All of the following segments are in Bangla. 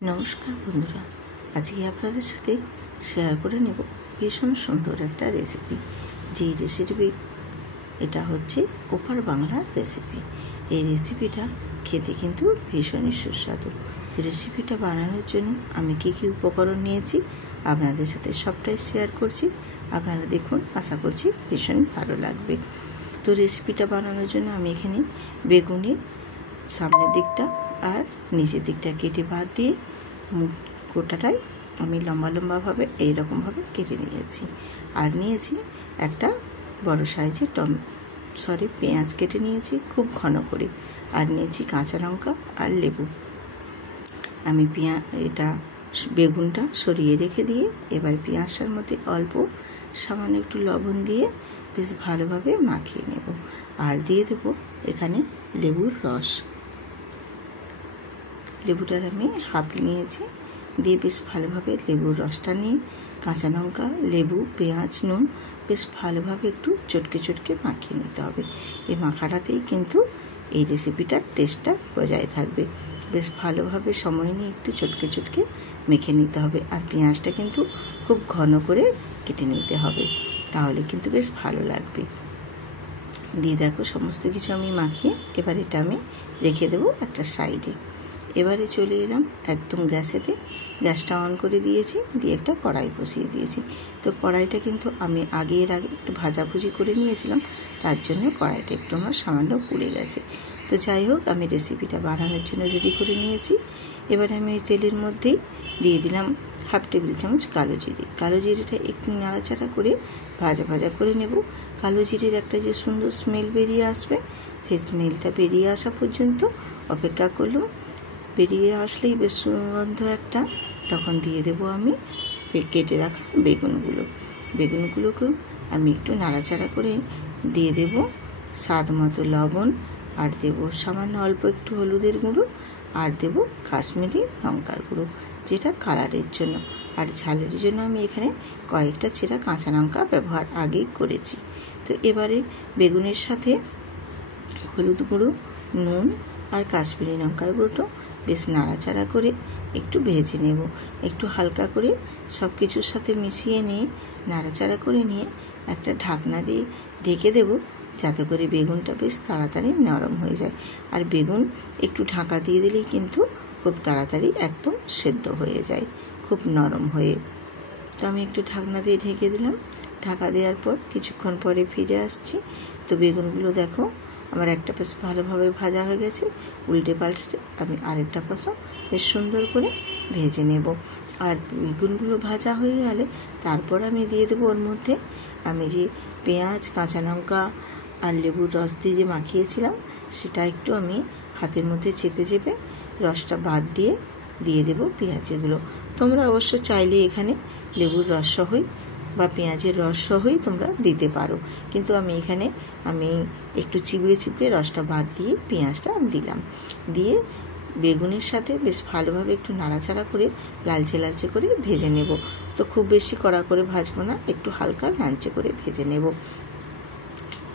নমস্কার বন্ধুরা, আজকে আপনাদের সাথে শেয়ার করে নেব ভীষণ সুন্দর একটা রেসিপি। যেই রেসিপি এটা হচ্ছে ওপার বাংলার রেসিপি। এই রেসিপিটা খেতে কিন্তু ভীষণই সুস্বাদু। রেসিপিটা বানানোর জন্য আমি কী কী উপকরণ নিয়েছি আপনাদের সাথে সবটাই শেয়ার করছি। আপনারা দেখুন, আশা করছি ভীষণ ভালো লাগবে। তো রেসিপিটা বানানোর জন্য আমি এখানে বেগুনের সামনের দিকটা আর নিচের দিকটা কেটে বাদ দিয়ে গোটাটাই আমি লম্বা লম্বাভাবে এইরকমভাবে কেটে নিয়েছি। আর নিয়েছি একটা বড় সাইজের পেঁয়াজ কেটে নিয়েছি খুব ঘন করে। আর নিয়েছি কাঁচা লঙ্কা আর লেবু। আমি বেগুনটা সরিয়ে রেখে দিয়ে এবার পেঁয়াজটার মধ্যে অল্প সামান্য একটু লবণ দিয়ে বেশ ভালোভাবে মাখিয়ে নেব। আর দিয়ে দেব এখানে লেবুর রস। লেবুটার আমি হাফ নিয়েছি, দিয়ে বেশ ভালোভাবে লেবুর রসটা নিয়ে কাঁচা লঙ্কা, লেবু, পেঁয়াজ, নুন বেশ ভালোভাবে একটু চটকে চটকে মাখিয়ে নিতে হবে। এই মাখাটাতেই কিন্তু এই রেসিপিটার টেস্টটা বজায় থাকবে। বেশ ভালোভাবে সময় নিয়ে একটু চটকে চটকে মেখে নিতে হবে। আর পেঁয়াজটা কিন্তু খুব ঘন করে কেটে নিতে হবে, তাহলে কিন্তু বেশ ভালো লাগবে। দিয়ে দেখো সমস্ত কিছু আমি মাখিয়ে এবার এটা আমি রেখে দেবো একটা সাইডে। এবারে চলে এলাম একদম গ্যাসটা অন করে দিয়েছি, দিয়ে একটা কড়াই বসিয়ে দিয়েছি। তো কড়াইটা কিন্তু আমি আগে একটু ভাজাভুজি করে নিয়েছিলাম, তার জন্য কড়াইটা একটু আমার সামান্য পুড়ে গেছে। তো যাই হোক, আমি রেসিপিটা বানানোর জন্য রেডি করে নিয়েছি। এবারে আমি ওই তেলের মধ্যেই দিয়ে দিলাম হাফ টেবিল চামচ কালো জিরে। কালো জিরেটা একটু নাড়াচাড়া করে ভাজা করে নেব। কালো জিরের একটা যে সুন্দর স্মেল বেরিয়ে আসবে, সেই স্মেলটা বেরিয়ে আসা পর্যন্ত অপেক্ষা করলাম। বেরিয়ে আসলেই বেশ সুগন্ধ একটা, তখন দিয়ে দেব আমি কেটে রাখা বেগুনগুলোকেও আমি একটু নাড়াচাড়া করে দিয়ে দেব স্বাদ মতো লবণ, আর দেব সামান্য অল্প একটু হলুদের গুঁড়ো, আর দেব কাশ্মীরি লঙ্কার গুঁড়ো, যেটা কালারের জন্য। আর ঝালের জন্য আমি এখানে কয়েকটা চেরা কাঁচা লঙ্কা ব্যবহার আগেই করেছি। তো এবারে বেগুনের সাথে হলুদ গুঁড়ো, নুন আর কাশ্মীরি লঙ্কার গুঁড়োটা বেশ নাড়াচাড়া করে একটু ভেজে নেব। একটু হালকা করে সব কিছুর সাথে মিশিয়ে নিয়ে নাড়াচাড়া করে নিয়ে একটা ঢাকনা দিয়ে ঢেকে দেব, যাতে করে বেগুনটা বেশ তাড়াতাড়ি নরম হয়ে যায়। আর বেগুন একটু ঢাকা দিয়ে দিলেই কিন্তু খুব তাড়াতাড়ি একদম সেদ্ধ হয়ে যায়, খুব নরম হয়ে। তো আমি একটু ঢাকনা দিয়ে ঢেকে দিলাম। ঢাকা দেওয়ার পর কিছুক্ষণ পরে ফিরে আসছি। তো বেগুনগুলো দেখো আমার একটা পাশ ভালোভাবে ভাজা হয়ে গেছে। উল্টে পাল্টে আমি আরেকটা পাশও বেশ সুন্দর করে ভেজে নেব। আর বেগুনগুলো ভাজা হয়ে গেলে তারপর আমি দিয়ে দেবো ওর মধ্যে আমি যে পেঁয়াজ, কাঁচা লঙ্কা আর লেবুর রস দিয়ে যে মাখিয়েছিলাম, সেটা একটু আমি হাতের মধ্যে চেপে রসটা বাদ দিয়ে দেবো পেঁয়াজগুলো। তোমরা অবশ্য চাইলে এখানে লেবুর রস সহই বা পেঁয়াজের রস সহই তোমরা দিতে পারো, কিন্তু আমি এখানে একটু চিবড়ে রসটা বাদ দিয়ে পেঁয়াজটা দিলাম। দিয়ে বেগুনের সাথে বেশ ভালোভাবে একটু নাড়াচাড়া করে লালচে করে ভেজে নেব। তো খুব বেশি কড়া করে ভাজবো না, একটু হালকা লালচে করে ভেজে নেব।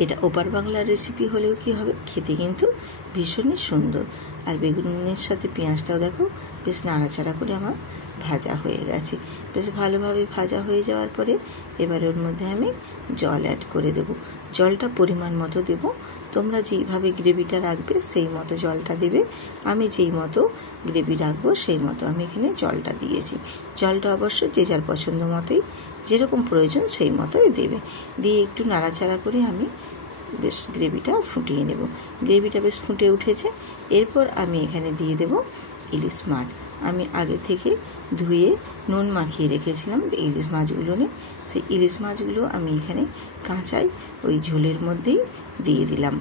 এটা ওপার বাংলার রেসিপি হলেও কি হবে, খেতে কিন্তু ভীষণই সুন্দর। আর বেগুনের সাথে পেঁয়াজটাও দেখো বেশ নাড়াচাড়া করে আমার ভাজা হয়ে গেছে। বেশ ভালোভাবে ভাজা হয়ে যাওয়ার পরে এবার ওর মধ্যে আমি জল অ্যাড করে দেব। জলটা পরিমাণ মতো দেব। তোমরা যেইভাবে গ্রেভিটা রাখবে সেই মতো জলটা দেবে। আমি যেই মতো গ্রেভি রাখবো সেই মতো আমি এখানে জলটা দিয়েছি। জলটা অবশ্য যে যার পছন্দ মতোই, যেরকম প্রয়োজন সেই মতোই দেবে। দিয়ে একটু নাড়াচাড়া করে আমি বেশ গ্রেভিটা ফুটিয়ে নেব। গ্রেভিটা বেশ ফুটে উঠেছে। এরপর আমি এখানে দিয়ে দেব ইলিশ মাছ। আমি আগে থেকে ধুয়ে নুন মাখিয়ে রেখেছিলাম ইলিশ মাছগুলো নিয়ে, সেই ইলিশ মাছগুলো আমি এখানে কাঁচাই ওই ঝোলের মধ্যেই দিয়ে দিলাম।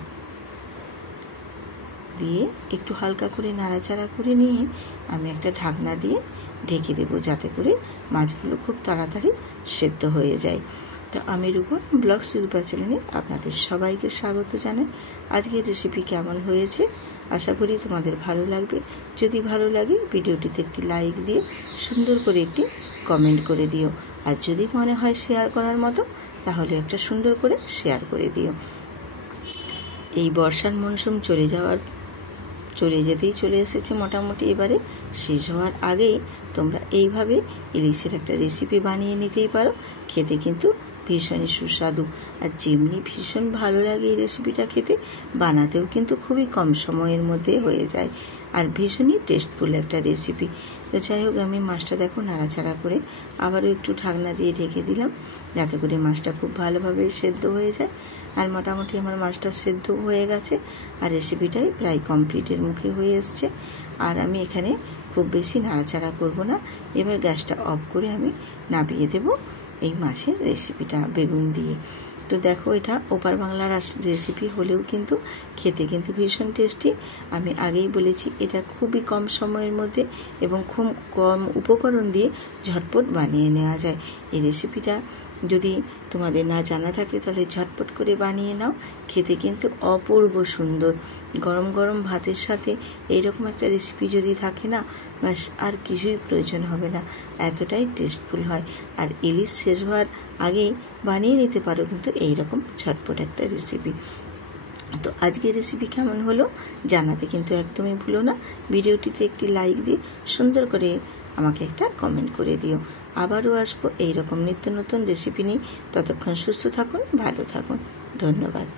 দিয়ে একটু হালকা করে নাড়াচাড়া করে নিয়ে আমি একটা ঢাকনা দিয়ে ঢেকে দেবো, যাতে করে মাছগুলো খুব তাড়াতাড়ি সেদ্ধ হয়ে যায়। তো আমি রূপা ব্লগস রূপা চ্যানেলে আপনাদের সবাইকে স্বাগত জানাই। আজকের রেসিপি কেমন হয়েছে আশা করি তোমাদের ভালো লাগবে। যদি ভালো লাগে ভিডিওটিতে একটি লাইক দিয়ে সুন্দর করে একটি কমেন্ট করে দিও। আর যদি মনে হয় শেয়ার করার মতো, তাহলে একটা সুন্দর করে শেয়ার করে দিও। এই বর্ষার মরশুম চলে যাওয়ার চলে যেতেই চলে এসেছে মোটামুটি। এবারে শেষ হওয়ার আগেই তোমরা এইভাবে ইলিশের একটা রেসিপি বানিয়ে নিতেই পারো। খেতে কিন্তু ভীষণই সুস্বাদু, আর যেমনি ভীষণ ভালো লাগে এই রেসিপিটা খেতে, বানাতেও কিন্তু খুবই কম সময়ের মধ্যে হয়ে যায়, আর ভীষণই টেস্টফুল একটা রেসিপি। তো যাই হোক, আমি মাছটা দেখো নাড়াচাড়া করে আবারও একটু ঢাকনা দিয়ে ঢেকে দিলাম, যাতে করে মাছটা খুব ভালোভাবে সেদ্ধ হয়ে যায়। আর মোটামুটি আমার মাছটা সেদ্ধ হয়ে গেছে, আর রেসিপিটাই প্রায় কমপ্লিটের মুখে হয়ে এসছে। আর আমি এখানে খুব বেশি নাড়াচাড়া করব না। এবার গ্যাসটা অফ করে আমি নামিয়ে দেব এই মাছের রেসিপিটা বেগুন দিয়ে। তো দেখো, এটা ওপার বাংলার রেসিপি হলেও কিন্তু খেতে কিন্তু ভীষণ টেস্টি। আমি আগেই বলেছি, এটা খুবই কম সময়ের মধ্যে এবং খুব কম উপকরণ দিয়ে ঝটপট বানিয়ে নেওয়া যায়। এই রেসিপিটা যদি তোমাদের না জানা থাকে তাহলে ঝটপট করে বানিয়ে নাও। খেতে কিন্তু অপূর্ব সুন্দর। গরম গরম ভাতের সাথে এইরকম একটা রেসিপি যদি থাকে না, ব্যাস আর কিছুই প্রয়োজন হবে না, এতটাই টেস্টফুল হয়। আর ইলিশ শেষ হওয়ার আগেই বানিয়ে নিতে পারো কিন্তু এইরকম ঝটপট একটা রেসিপি। তো আজকের রেসিপি কেমন হলো জানাতে কিন্তু একদমই ভুলো না। ভিডিওটিতে একটি লাইক দিয়ে সুন্দর করে আমাকে একটা কমেন্ট করে দিও। আবারও আসবো এইরকম নিত্য নতুন রেসিপি নিয়ে। ততক্ষণ সুস্থ থাকুন, ভালো থাকুন। ধন্যবাদ।